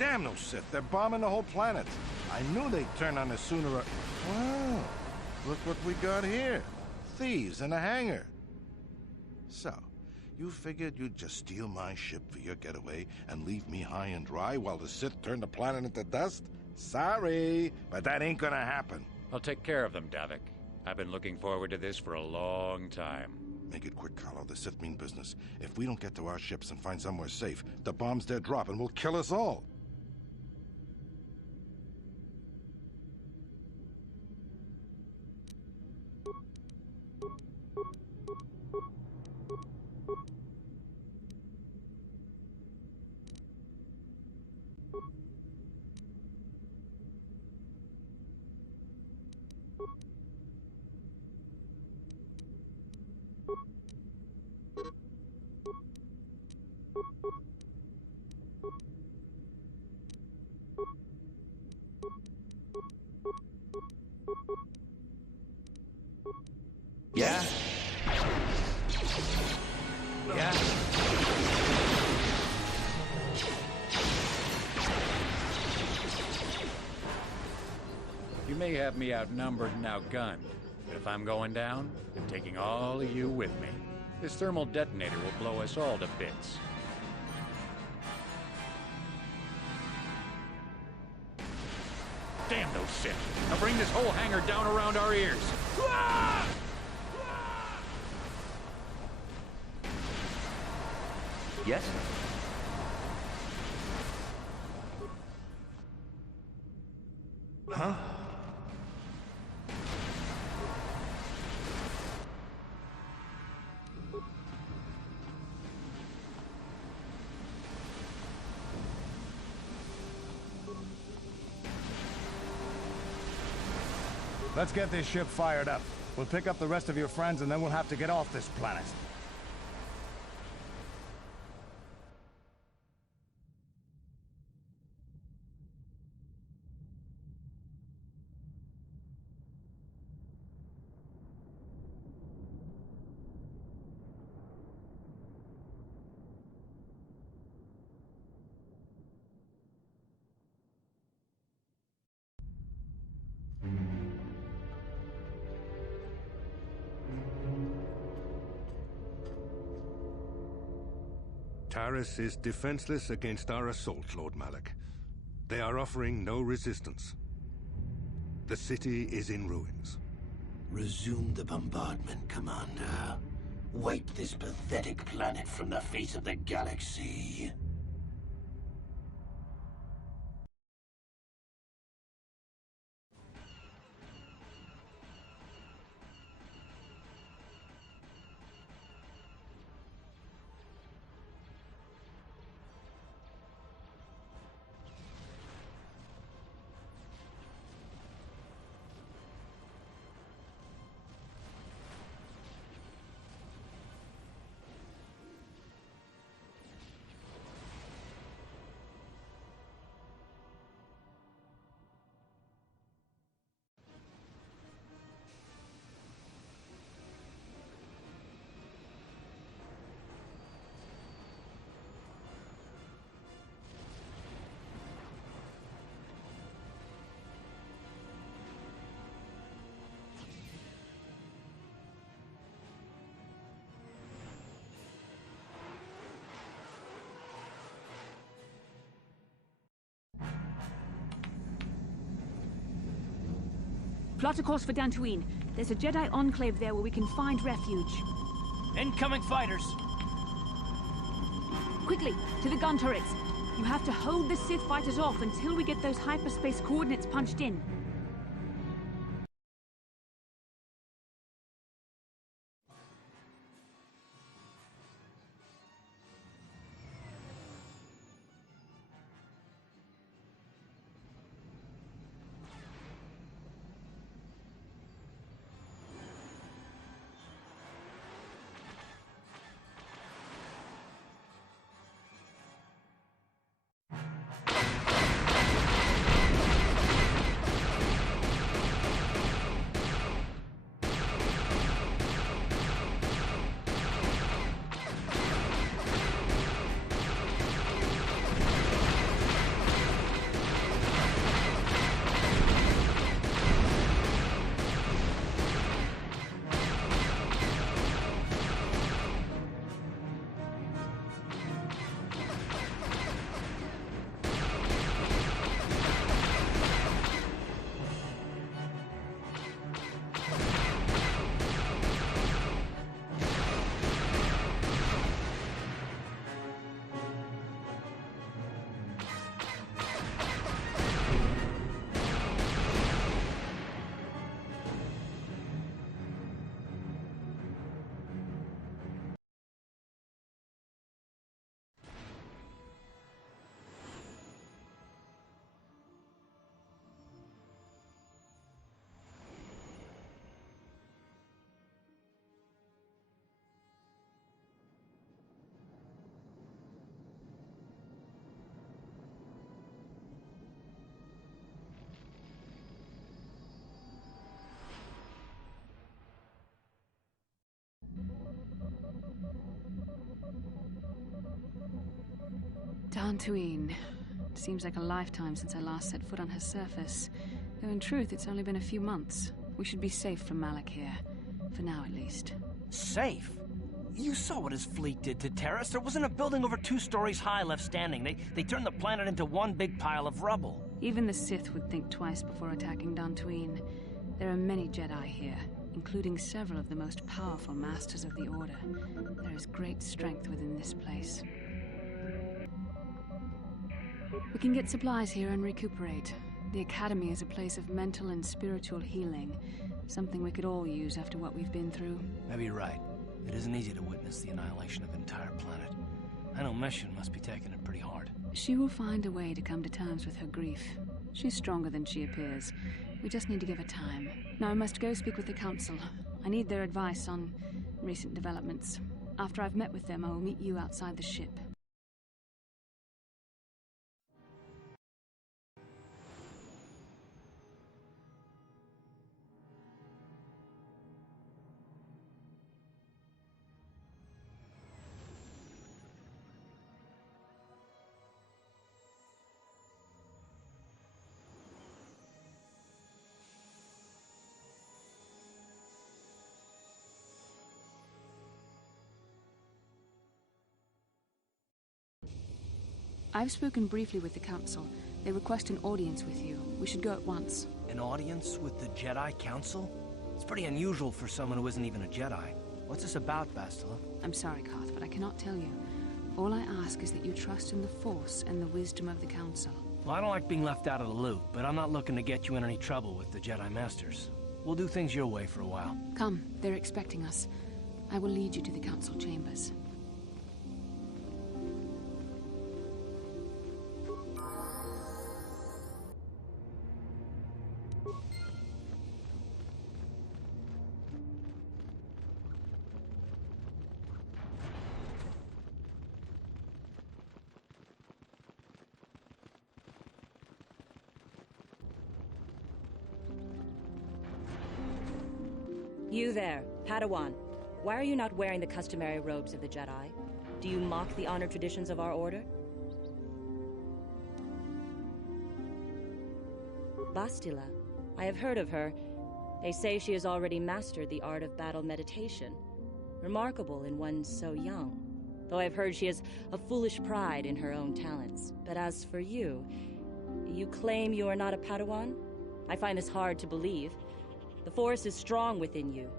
Damn those Sith. They're bombing the whole planet. I knew they'd turn on us sooner or... Wow. Look what we got here. Thieves in a hangar. So, you figured you'd just steal my ship for your getaway and leave me high and dry while the Sith turn the planet into dust? Sorry, but that ain't gonna happen. I'll take care of them, Davik. I've been looking forward to this for a long time. Make it quick, Carlo. The Sith mean business. If we don't get to our ships and find somewhere safe, the bombs they're dropping will kill us all. Yeah? Yeah? You may have me outnumbered and outgunned, but if I'm going down, I'm taking all of you with me. This thermal detonator will blow us all to bits. Damn those Sith! I'll bring this whole hangar down around our ears! Yes? Huh? Let's get this ship fired up. We'll pick up the rest of your friends and then we'll have to get off this planet. Taris is defenseless against our assault, Lord Malak. They are offering no resistance. The city is in ruins. Resume the bombardment, Commander. Wipe this pathetic planet from the face of the galaxy. Plot a course for Dantooine. There's a Jedi enclave there where we can find refuge. Incoming fighters! Quickly, to the gun turrets. You have to hold the Sith fighters off until we get those hyperspace coordinates punched in. Dantooine. Seems like a lifetime since I last set foot on her surface. Though in truth, it's only been a few months. We should be safe from Malak here. For now, at least. Safe? You saw what his fleet did to Terrace. There wasn't a building over 2 stories high left standing. They turned the planet into one big pile of rubble. Even the Sith would think twice before attacking Dantooine. There are many Jedi here, including several of the most powerful masters of the Order. There is great strength within this place. We can get supplies here and recuperate. The Academy is a place of mental and spiritual healing. Something we could all use after what we've been through. Maybe you're right. It isn't easy to witness the annihilation of an entire planet. I know Mission must be taking it pretty hard. She will find a way to come to terms with her grief. She's stronger than she appears. We just need to give her time. Now I must go speak with the Council. I need their advice on recent developments. After I've met with them, I will meet you outside the ship. I've spoken briefly with the Council. They request an audience with you. We should go at once. An audience with the Jedi Council? It's pretty unusual for someone who isn't even a Jedi. What's this about, Bastila? I'm sorry, Koth, but I cannot tell you. All I ask is that you trust in the Force and the wisdom of the Council. Well, I don't like being left out of the loop, but I'm not looking to get you in any trouble with the Jedi Masters. We'll do things your way for a while. Come, they're expecting us. I will lead you to the Council chambers. You there, Padawan. Why are you not wearing the customary robes of the Jedi? Do you mock the honored traditions of our order? Bastila. I have heard of her. They say she has already mastered the art of battle meditation. Remarkable in one so young. Though I've heard she has a foolish pride in her own talents. But as for you, you claim you are not a Padawan? I find this hard to believe. The Force is strong within you.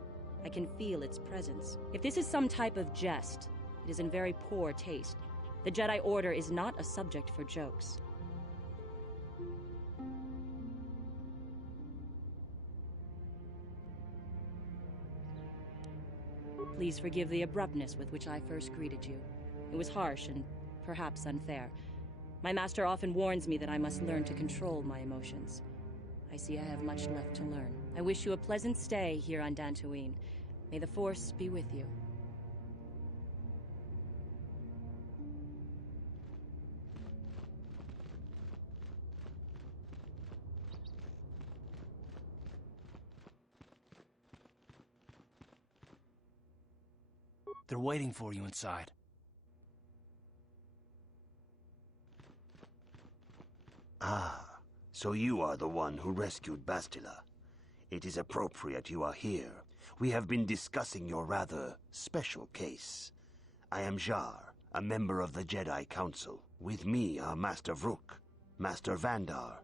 I can feel its presence. If this is some type of jest, it is in very poor taste. The Jedi Order is not a subject for jokes. Please forgive the abruptness with which I first greeted you. It was harsh and perhaps unfair. My master often warns me that I must learn to control my emotions. I see I have much left to learn. I wish you a pleasant stay here on Dantooine. May the Force be with you. They're waiting for you inside. Ah, so you are the one who rescued Bastila. It is appropriate you are here. We have been discussing your rather special case. I am Jar, a member of the Jedi Council. With me are Master Vrook, Master Vandar,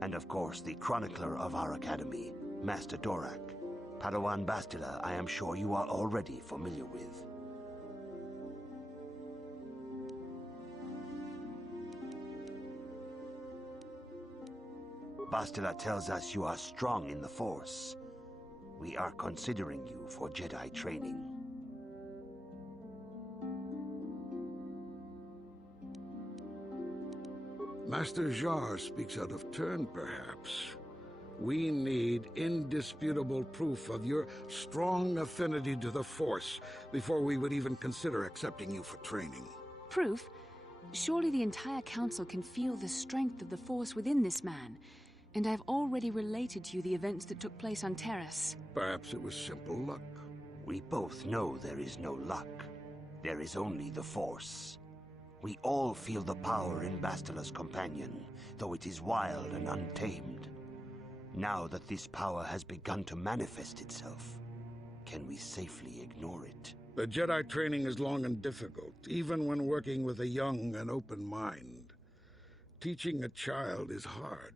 and of course the chronicler of our academy, Master Dorak. Padawan Bastila, I am sure you are already familiar with. Bastila tells us you are strong in the Force. We are considering you for Jedi training. Master Jar speaks out of turn, perhaps. We need indisputable proof of your strong affinity to the Force before we would even consider accepting you for training. Proof? Surely the entire Council can feel the strength of the Force within this man. And I've already related to you the events that took place on Terrace. Perhaps it was simple luck. We both know there is no luck. There is only the Force. We all feel the power in Bastila's companion, though it is wild and untamed. Now that this power has begun to manifest itself, can we safely ignore it? The Jedi training is long and difficult, even when working with a young and open mind. Teaching a child is hard.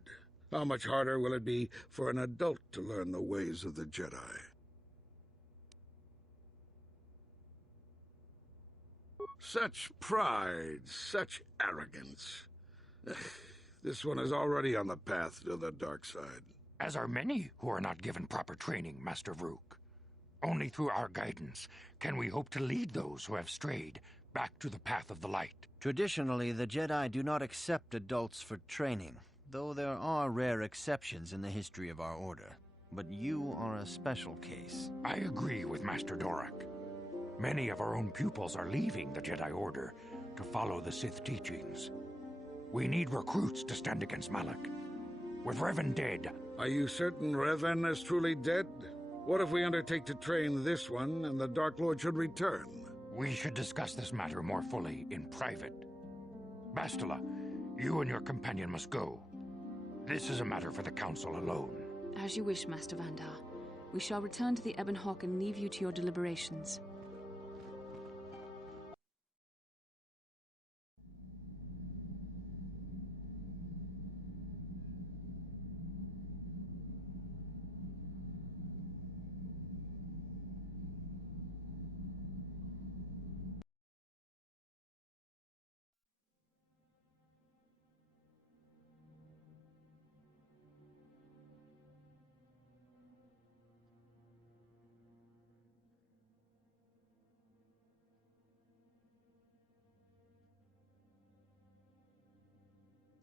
How much harder will it be for an adult to learn the ways of the Jedi? Such pride, such arrogance. This one is already on the path to the dark side. As are many who are not given proper training, Master Vrook. Only through our guidance can we hope to lead those who have strayed back to the path of the light. Traditionally, the Jedi do not accept adults for training, though there are rare exceptions in the history of our order. But you are a special case. I agree with Master Dorak. Many of our own pupils are leaving the Jedi Order to follow the Sith teachings. We need recruits to stand against Malak. With Revan dead... Are you certain Revan is truly dead? What if we undertake to train this one and the Dark Lord should return? We should discuss this matter more fully in private. Bastila, you and your companion must go. This is a matter for the Council alone. As you wish, Master Vandar. We shall return to the Ebon Hawk and leave you to your deliberations.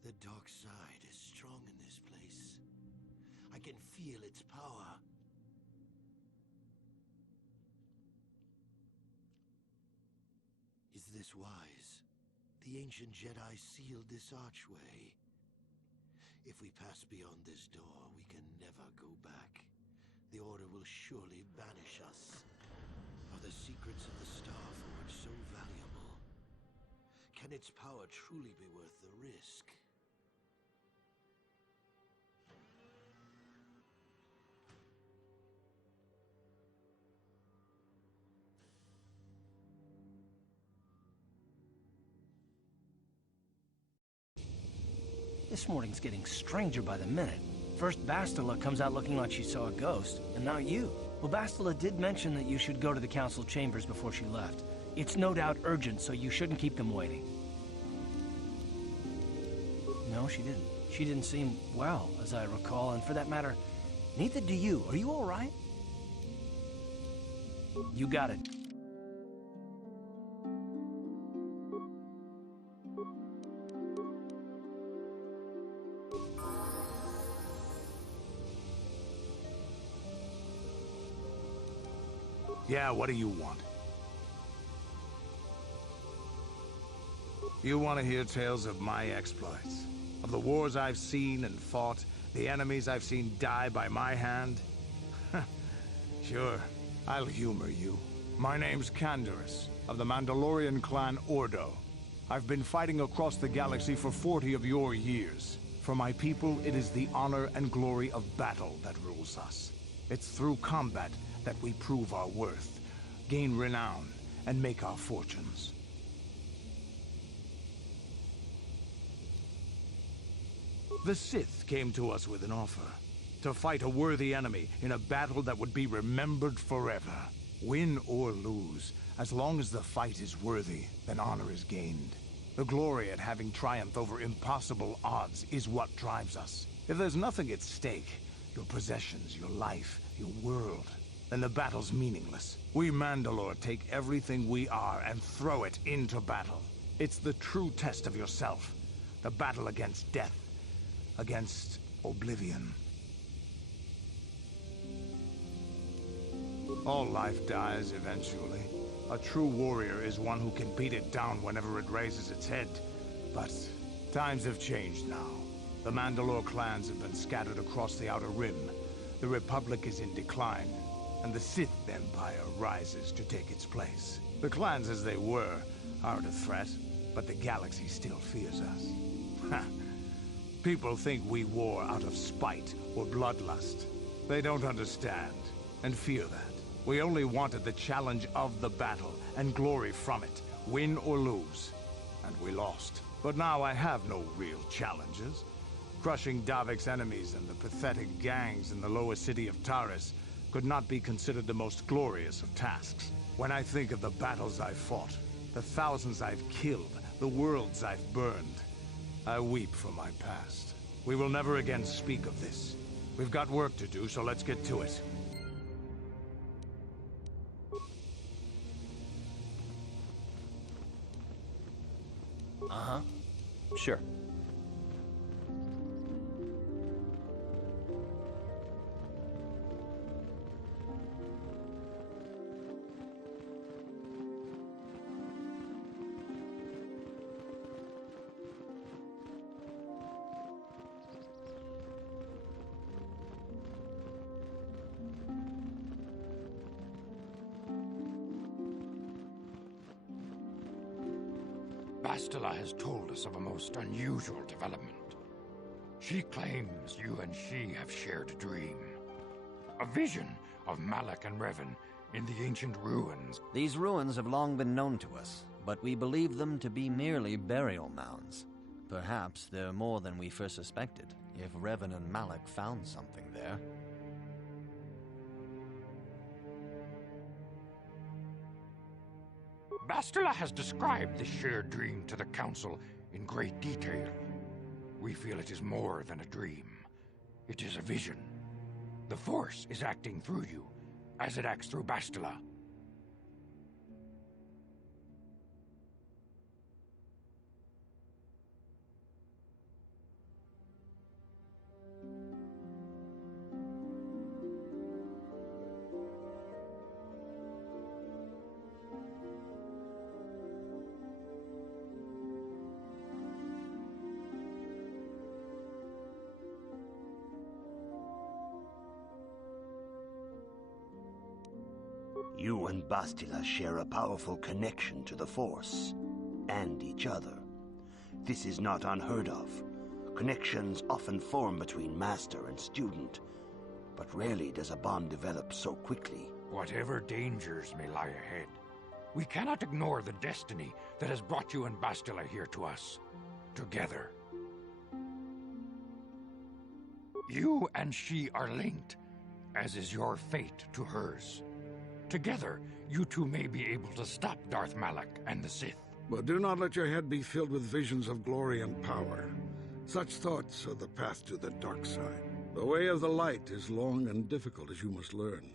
The dark side is strong in this place. I can feel its power. Is this wise? The ancient Jedi sealed this archway. If we pass beyond this door, we can never go back. The Order will surely banish us. Are the secrets of the Star Forge so valuable? Can its power truly be worth the risk? This morning's getting stranger by the minute. First Bastila comes out looking like she saw a ghost, and now you. Well, Bastila did mention that you should go to the council chambers before she left. It's no doubt urgent, so you shouldn't keep them waiting. No, she didn't. She didn't seem well, as I recall, and for that matter, neither do you. Are you all right? You got it. Yeah, what do you want? You want to hear tales of my exploits? Of the wars I've seen and fought, the enemies I've seen die by my hand? Sure, I'll humor you. My name's Canderous, of the Mandalorian clan Ordo. I've been fighting across the galaxy for 40 of your years. For my people, it is the honor and glory of battle that rules us. It's through combat that we prove our worth, gain renown, and make our fortunes. The Sith came to us with an offer, to fight a worthy enemy in a battle that would be remembered forever. Win or lose, as long as the fight is worthy, then honor is gained. The glory at having triumphed over impossible odds is what drives us. If there's nothing at stake, your possessions, your life, your world, then the battle's meaningless. We Mandalore take everything we are and throw it into battle. It's the true test of yourself. The battle against death. Against oblivion. All life dies eventually. A true warrior is one who can beat it down whenever it raises its head. But times have changed now. The Mandalore clans have been scattered across the Outer Rim. The Republic is in decline, and the Sith Empire rises to take its place. The clans as they were aren't a threat. but the galaxy still fears us. Ha! People think we war out of spite or bloodlust. They don't understand, and fear that. We only wanted the challenge of the battle, and glory from it, win or lose. And we lost. But now I have no real challenges. Crushing Davik's enemies and the pathetic gangs in the lower city of Taris could not be considered the most glorious of tasks. When I think of the battles I've fought, the thousands I've killed, the worlds I've burned, I weep for my past. We will never again speak of this. We've got work to do, so let's get to it. Uh-huh. Sure. Bastila has told us of a most unusual development. She claims you and she have shared a dream. A vision of Malak and Revan in the ancient ruins. These ruins have long been known to us, but we believe them to be merely burial mounds. Perhaps they're more than we first suspected, if Revan and Malak found something there. Bastila has described this shared dream to the Council in great detail. We feel it is more than a dream. It is a vision. The Force is acting through you, as it acts through Bastila. You and Bastila share a powerful connection to the Force, and each other. This is not unheard of. Connections often form between master and student, but rarely does a bond develop so quickly. Whatever dangers may lie ahead, we cannot ignore the destiny that has brought you and Bastila here to us, together. You and she are linked, as is your fate to hers. Together, you two may be able to stop Darth Malak and the Sith. But do not let your head be filled with visions of glory and power. Such thoughts are the path to the dark side. The way of the light is long and difficult, as you must learn.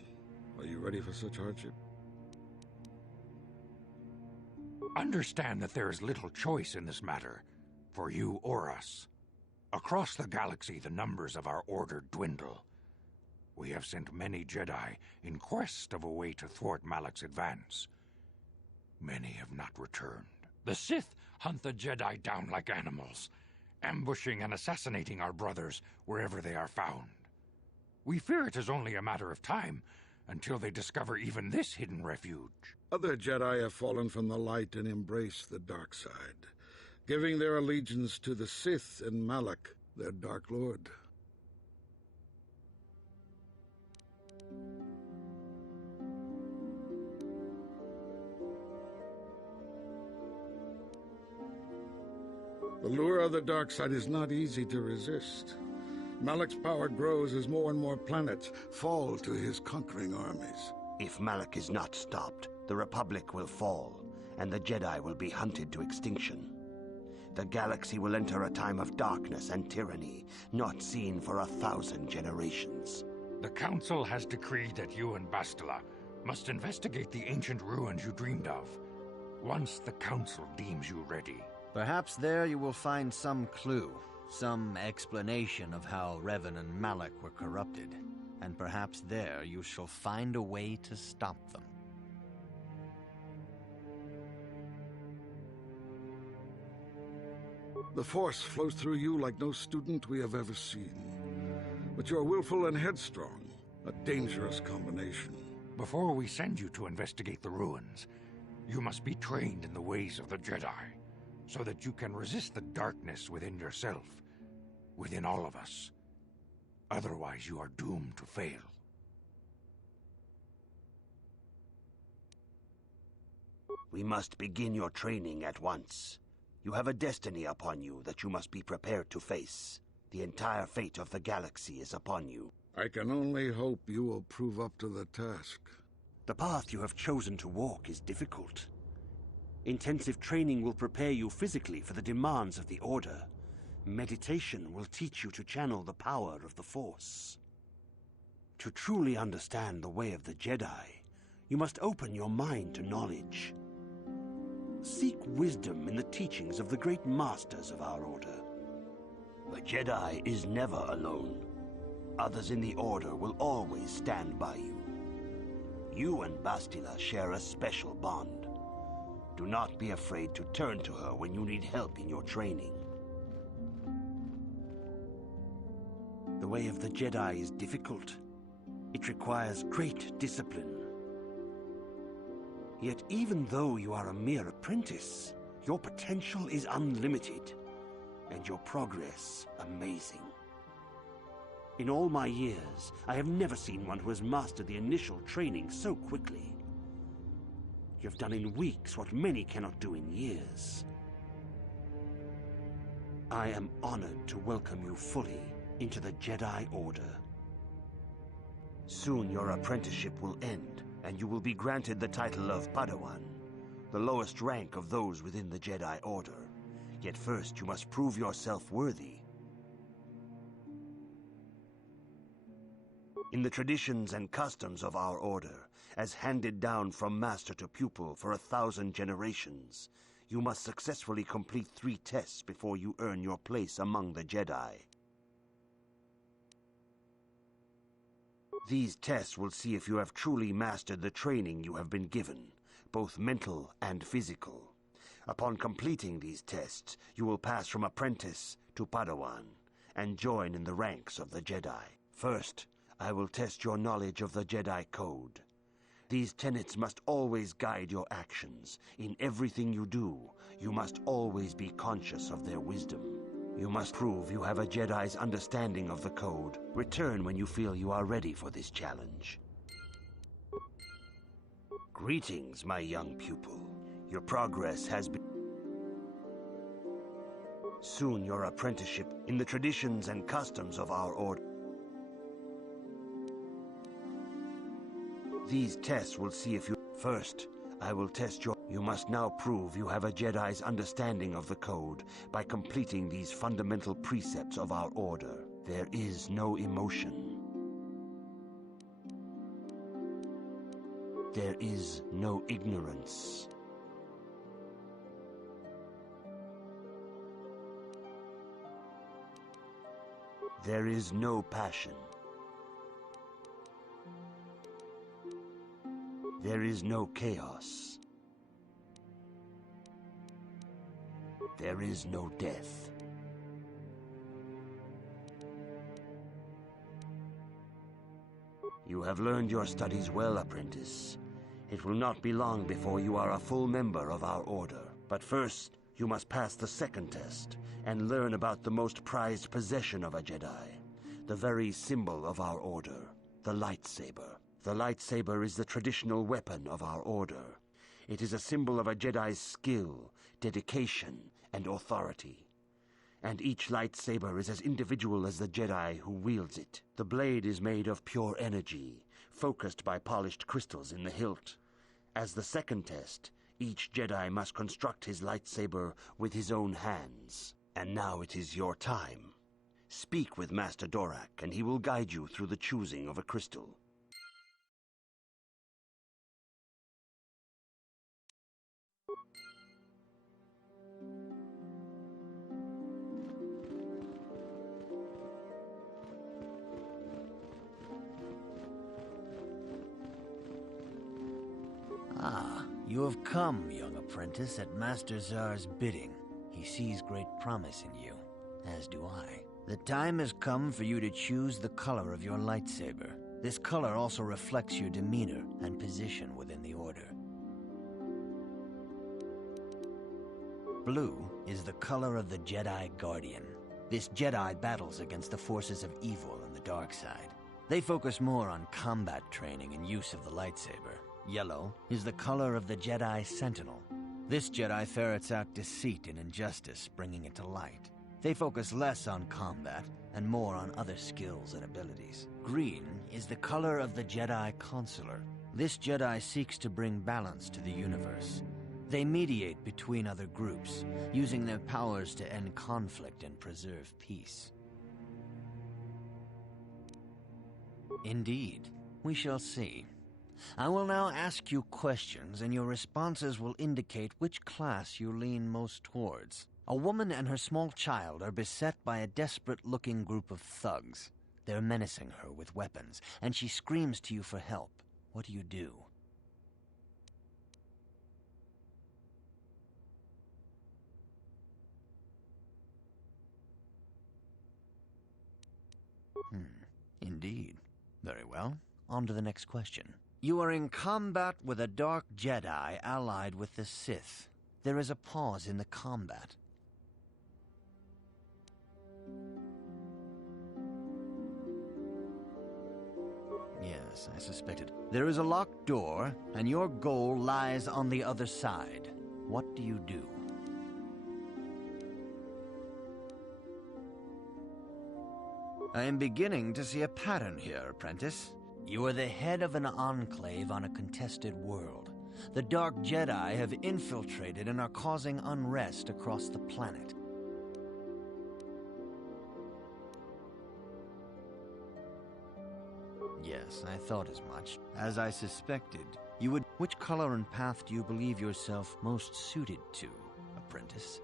Are you ready for such hardship? Understand that there is little choice in this matter, for you or us. Across the galaxy, the numbers of our order dwindle. We have sent many Jedi in quest of a way to thwart Malak's advance. Many have not returned. The Sith hunt the Jedi down like animals, ambushing and assassinating our brothers wherever they are found. We fear it is only a matter of time until they discover even this hidden refuge. Other Jedi have fallen from the light and embraced the dark side, giving their allegiance to the Sith and Malak, their Dark Lord. The lure of the dark side is not easy to resist. Malak's power grows as more and more planets fall to his conquering armies. If Malak is not stopped, the Republic will fall, and the Jedi will be hunted to extinction. The galaxy will enter a time of darkness and tyranny, not seen for 1,000 generations. The Council has decreed that you and Bastila must investigate the ancient ruins you dreamed of, once the Council deems you ready. Perhaps there you will find some clue, some explanation of how Revan and Malak were corrupted, and perhaps there you shall find a way to stop them. The Force flows through you like no student we have ever seen. But you are willful and headstrong, a dangerous combination. Before we send you to investigate the ruins, you must be trained in the ways of the Jedi. so that you can resist the darkness within yourself, within all of us. Otherwise, you are doomed to fail. We must begin your training at once. You have a destiny upon you that you must be prepared to face. The entire fate of the galaxy is upon you. I can only hope you will prove up to the task. The path you have chosen to walk is difficult. Intensive training will prepare you physically for the demands of the Order. Meditation will teach you to channel the power of the Force. To truly understand the way of the Jedi, you must open your mind to knowledge. Seek wisdom in the teachings of the great masters of our Order. The Jedi is never alone. Others in the Order will always stand by you. You and Bastila share a special bond. Do not be afraid to turn to her when you need help in your training. The way of the Jedi is difficult. It requires great discipline. Yet even though you are a mere apprentice, your potential is unlimited, and your progress amazing. In all my years, I have never seen one who has mastered the initial training so quickly. You have done in weeks what many cannot do in years. I am honored to welcome you fully into the Jedi Order. Soon your apprenticeship will end, and you will be granted the title of Padawan, the lowest rank of those within the Jedi Order. Yet first you must prove yourself worthy. In the traditions and customs of our Order, as handed down from master to pupil for 1,000 generations, you must successfully complete 3 tests before you earn your place among the Jedi. These tests will see if you have truly mastered the training you have been given, both mental and physical. Upon completing these tests, you will pass from apprentice to Padawan and join in the ranks of the Jedi. First, I will test your knowledge of the Jedi Code. These tenets must always guide your actions. In everything you do, you must always be conscious of their wisdom. You must prove you have a Jedi's understanding of the Code. Return when you feel you are ready for this challenge. Greetings, my young pupil. Your progress has been... Soon your apprenticeship in the traditions and customs of our Order. These tests will see if you... First, I will test your... You must now prove you have a Jedi's understanding of the Code by completing these fundamental precepts of our Order. There is no emotion. There is no ignorance. There is no passion. There is no chaos. There is no death. You have learned your studies well, apprentice. It will not be long before you are a full member of our Order. But first, you must pass the second test and learn about the most prized possession of a Jedi, the very symbol of our Order, the lightsaber. The lightsaber is the traditional weapon of our Order. It is a symbol of a Jedi's skill, dedication, and authority. And each lightsaber is as individual as the Jedi who wields it. The blade is made of pure energy, focused by polished crystals in the hilt. As the second test, each Jedi must construct his lightsaber with his own hands. And now it is your time. Speak with Master Dorak, and he will guide you through the choosing of a crystal. Ah, you have come, young apprentice, at Master Zar's bidding. He sees great promise in you, as do I. The time has come for you to choose the color of your lightsaber. This color also reflects your demeanor and position within the Order. Blue is the color of the Jedi Guardian. This Jedi battles against the forces of evil and the dark side. They focus more on combat training and use of the lightsaber. Yellow is the color of the Jedi Sentinel. This Jedi ferrets out deceit and injustice, bringing it to light. They focus less on combat and more on other skills and abilities. Green is the color of the Jedi Consular. This Jedi seeks to bring balance to the universe. They mediate between other groups, using their powers to end conflict and preserve peace. Indeed, we shall see. I will now ask you questions, and your responses will indicate which class you lean most towards. A woman and her small child are beset by a desperate-looking group of thugs. They're menacing her with weapons, and she screams to you for help. What do you do? Indeed. Very well. On to the next question. You are in combat with a dark Jedi allied with the Sith. There is a pause in the combat. Yes, I suspected. There is a locked door, and your goal lies on the other side. What do you do? I am beginning to see a pattern here, apprentice. You are the head of an enclave on a contested world. The Dark Jedi have infiltrated and are causing unrest across the planet. Yes, I thought as much. As I suspected, you would... Which color and path do you believe yourself most suited to, apprentice?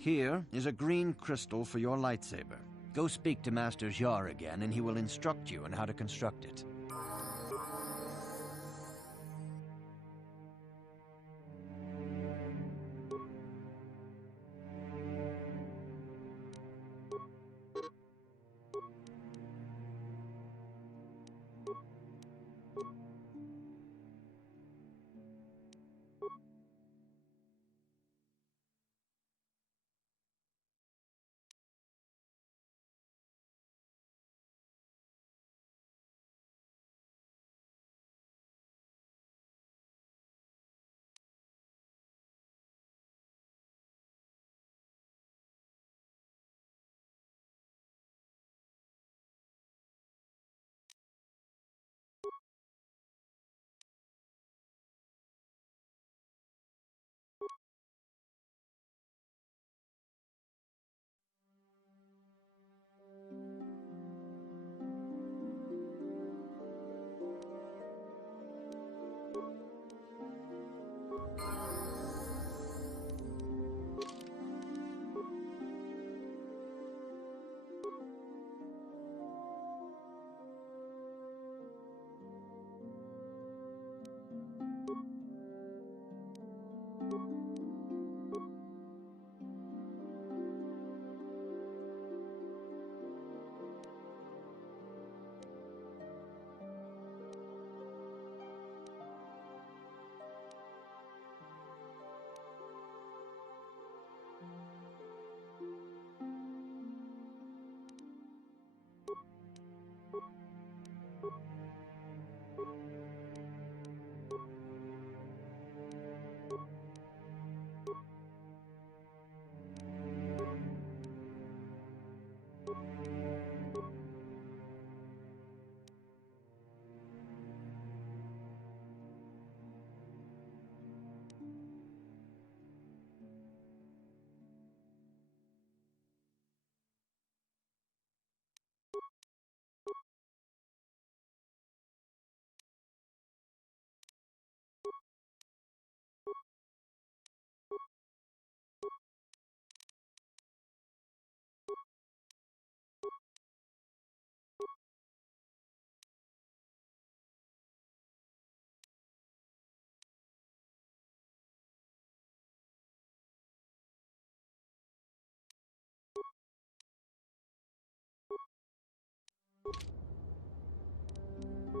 Here is a green crystal for your lightsaber. Go speak to Master Jar again, and he will instruct you on how to construct it.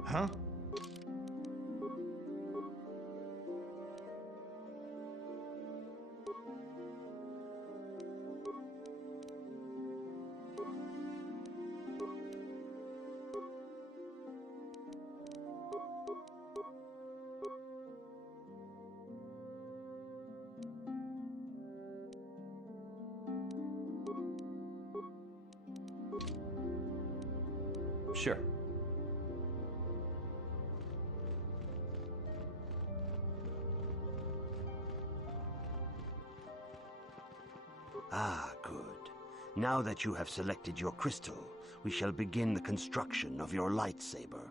Huh? Sure. Ah, good. Now that you have selected your crystal, we shall begin the construction of your lightsaber.